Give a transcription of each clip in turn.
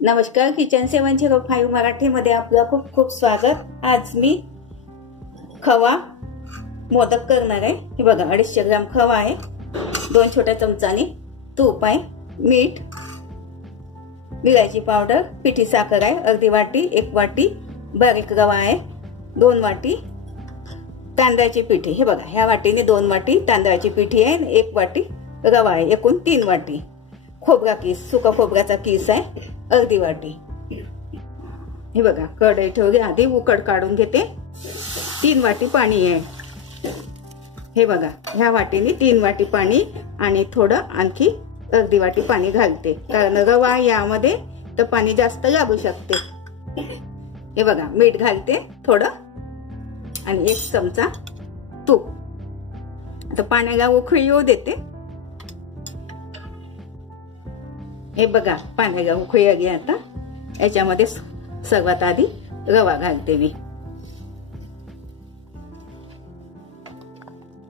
नमस्कार, किचन 705 मराठीमध्ये आपलं खूप खूप स्वागत। आज मी खवा मोदक करणार आहे। हे बघा 250 ग्राम खवा आहे, 2 छोट्या चमचानी तूप आहे, मीठ, विलायची पावडर, पिठी साखर आहे अर्धी वाटी, 1 वाटी बारीक रवा आहे, 2 वाटी तांदळाची पिठी। हे बघा ह्या वाटीने 2 वाटी तांदळाची पिठी आहे, 1 वाटी रवा आहे, एकूण 3 वाटी। खोबरा किस, सुका खोबऱ्याचा किस आहे अर्धी वाटी। हे बघा कढई ठेवली, आधी उकड काढून घेते। 3 वाटी पाणी आहे। हे बघा ह्या वाटीने 3 वाटी पाणी आणि थोडं आणखी अर्धी वाटी पाणी घालते, कारण रवा यामध्ये तर पाणी जास्त लागू शकते। हे बघा मीठ घालते थोडं आणि 1 चमचा तूप। आता पाण्याला उकळी येऊ देते। हे बघा पाण्याला उकळी आली, आता याच्यामध्ये सर्वात आधी रवा घालते मी।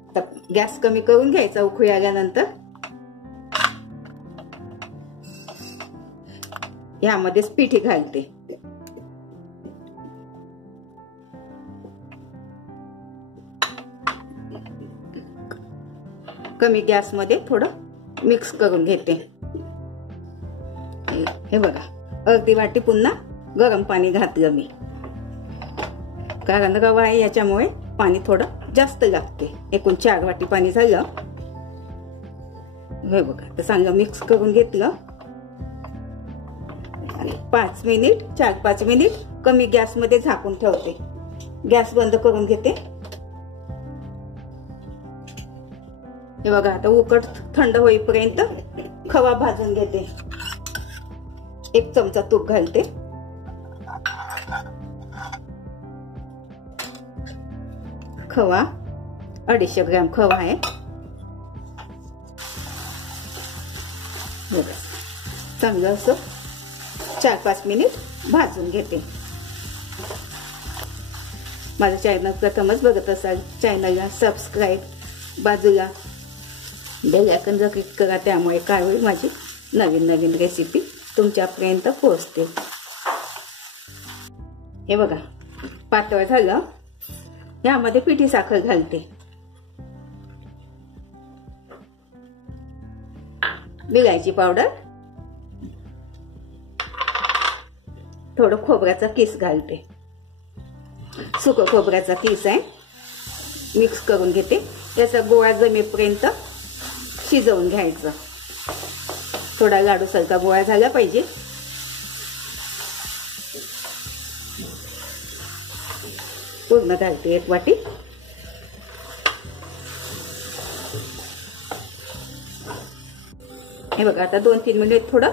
आता गॅस कमी करून घ्यायचा उकळी आल्यानंतर। यामध्ये पिठी घालते। कमी गॅस मध्ये थोडं मिक्स करून घेते। हे बघा अर्धी वाटी पुन्हा गरम पाणी घातलं मी, कारण रवा आहे याच्यामुळे पाणी थोडं जास्त लागते। एकूण 4 वाटी पाणी झालं। हे बघा तर चांगलं मिक्स करून घेतलं आणि 5 मिनिट 4-5 मिनिट कमी गॅस मध्ये झाकून ठेवते। गॅस बंद करून घेते। हे बघा आता उकड थंड होईपर्यंत खवा भाजून घेते। 1 चमचा तूप घालते, खवा 250 ग्राम खवा आहे। चांगलं असं 4-5 मिनिट भाजून घेते। माझं चॅनल प्रथमच बघत असाल, चॅनलला सबस्क्राईब, बाजूला बेल आयकॉन क्लिक करा, त्यामुळे काय होईल माझी नवीन नवीन रेसिपी तुमच्यापर्यंत पोहोचते। हे बघा पातळ झालं, यामध्ये पिठी साखर घालते, विलायची पावडर, थोडं खोबऱ्याचा किस घालते, सुका खोबऱ्याचा किस आहे, मिक्स करून घेते। याचा गोळा जमेपर्यंत शिजवून घ्यायचं। थोडा लाडू सारखा गोळा झाला पाहिजे। पूर्ण घालते 1 वाटी। हे बघा आता 2-3 मिनिट थोडं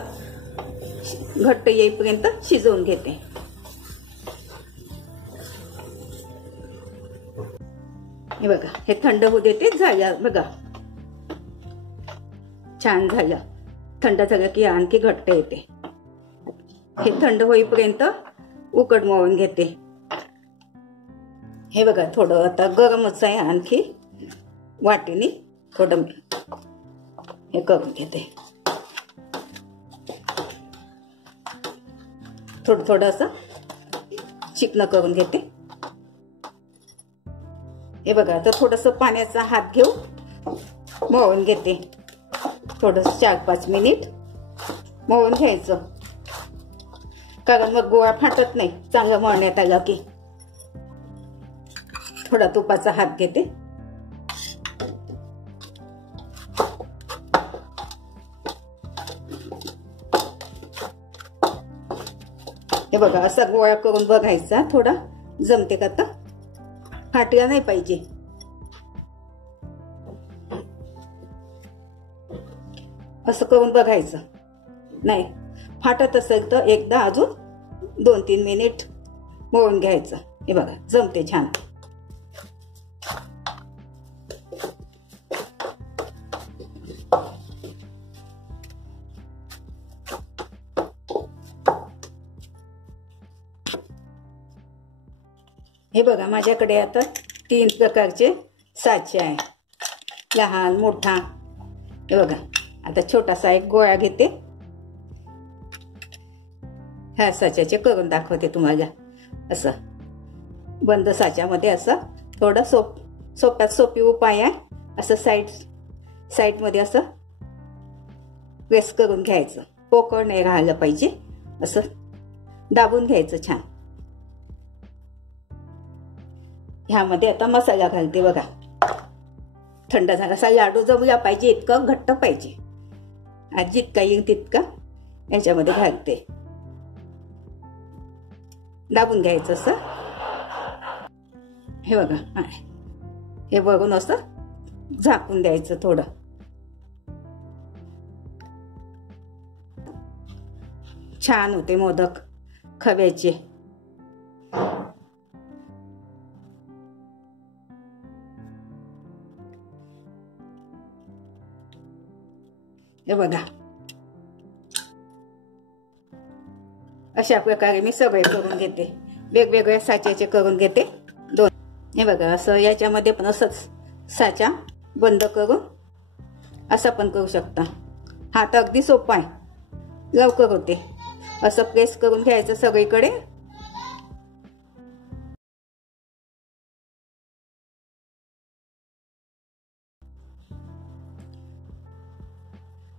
घट्ट येईपर्यंत शिजवून घेते। हे बघा हे थंड होऊ देते। झालं बघा, छान झालं। थंड झालं की आणखी घट्ट येते। हे थंड होईपर्यंत उकड मळून घेते। हे बघा थोडं आता गरमच आहे, आणखी वाटीने थोडं हे करून घेते। थोडं थोडं असं चिकन करून घेते। हे बघा आता थोडंसं पाण्याचा हात घेऊन मळून घेते। थोडंसं 4-5 मिनिट मळून घ्यायचं, कारण मग गोळा फाटत नाही चांगलं मळण्यात आलं की। थोडा तुपाचा हात घेते। हे बघा असा गोळा करून बघायचा, थोडा जमते का, तर फाटला नाही पाहिजे। असं करून बघायचं, नाही फाटत असेल तर एकदा अजून 2-3 मिनिट मळून घ्यायचं। हे बघा जमते छान। हे बघा माझ्याकडे आता 3 प्रकारचे साचे आहे, लहान मोठा। हे बघा आता छोटासा एक गोळा घेते, ह्या साच्याचे करून दाखवते तुम्हाला. असं बंद साच्यामध्ये असं थोडं सोप्यात सोपी उपाय आहे. असं साईडमध्ये असं प्रेस करून घ्यायचं. पोकळ नाही राहिलं पाहिजे. असं दाबून घ्यायचं छान. ह्यामध्ये आता मसाला घालते बघा. थंड झाला असा लाडू जमला पाहिजे इतकं घट्ट पाहिजे. आज जितका येईल तितका याच्यामध्ये घालते. दाबून घ्यायचं असं. हे बघा हे बघून असं झाकून द्यायचं थोडं. छान होते मोदक खव्याचे. हे बघा अशा प्रकारे मी सगळे करून घेते. वेगवेगळ्या साच्याचे करून घेते 2. हे बघा असं याच्यामध्ये पण असंच साचा बंद करून असं पण करू शकता. हा तर अगदी सोपा आहे, लवकर होते. असं प्रेस करून घ्यायचं सगळीकडे.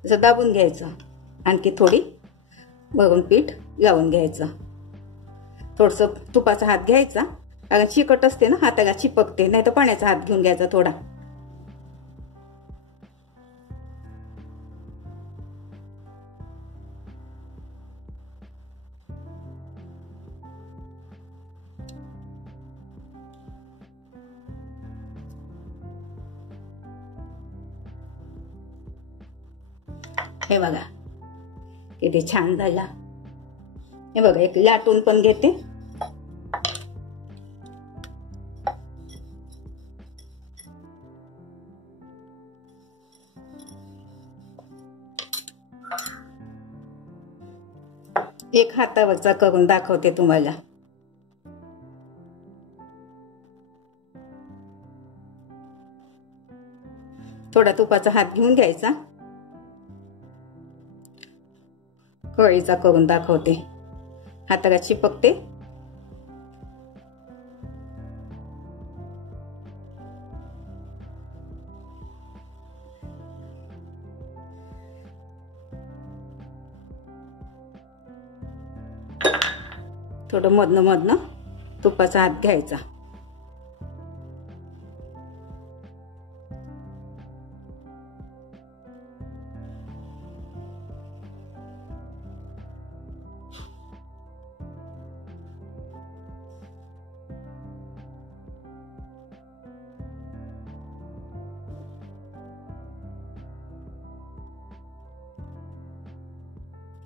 असं दाबून घ्यायचं. आणखी थोडी वरून पीठ लावून घ्यायचं. थोडंसं तुपाचा हात घ्यायचा, कारण चिकट असते ना हाताला चिपकते. नाही तर पाण्याचा हात घेऊन घ्यायचा थोडा. हे बघा किती छान झाला. हे बघा एक लाटून पण घेते. एक हातावरचा करून दाखवते तुम्हाला. थोडा तुपाचा हात घेऊन घ्यायचा. कळीचा करून दाखवते. हाताला चिपकते. थोडं मधनं तुपाचा हात घ्यायचा.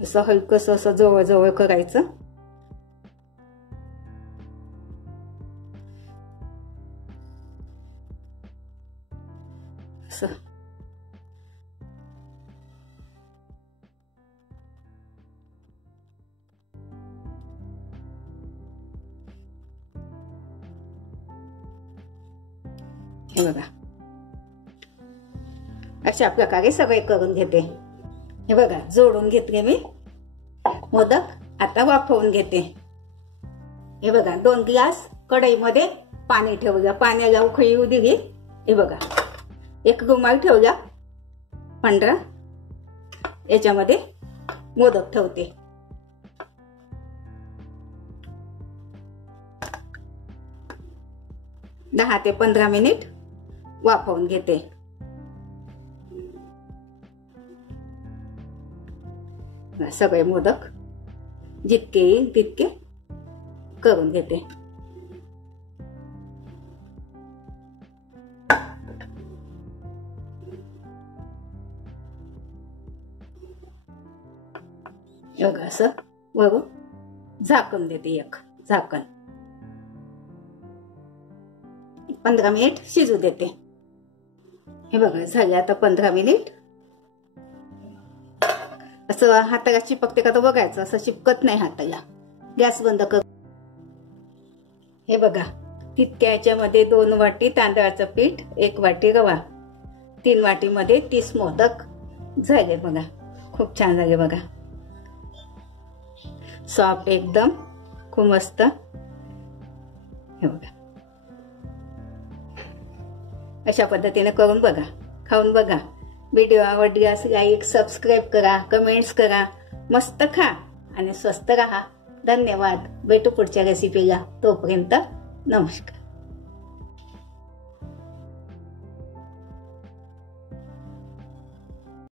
असं हलकंसं असं जवळ करायचं. असं हे बघा अशा प्रकारे सगळे करून घेते. हे बघा जोडून घेतले मी मोदक. आता वाफवून घेते. हे बघा 2 ग्लास कढईमध्ये पाणी ठेवलं. पाण्याला उकळी येऊ दिली. हे बघा एक रुमाल ठेवला पांढरा. याच्यामध्ये मोदक ठेवते. दहा ते 15 मिनिट वाफवून घेते. सगळे मोदक जितके येईल तितके करून घेते. बघा असं वरून झाकण देते. एक झाकण 15 मिनिट शिजू देते. हे बघा झाले आता 15 मिनिट. असं हाताला चिपकते का तर बघायचं. असं चिपकत नाही हाताला. गॅस बंद कर. हे बघा तितक्या याच्यामध्ये 2 वाटी तांदळाचं पीठ, 1 वाटी रवा, 3 वाटीमध्ये 30 मोदक झाले. बघा खूप छान झाले. बघा सॉफ्ट एकदम, खूप मस्त. हे बघा, अशा पद्धतीने करून बघा, खाऊन बघा. व्हिडिओ आवडल्यास लाईक, सबस्क्राईब करा, कमेंट्स करा. मस्त खा आणि स्वस्त राहा. धन्यवाद. भेटू पुढच्या रेसिपीला. तोपर्यंत नमस्कार.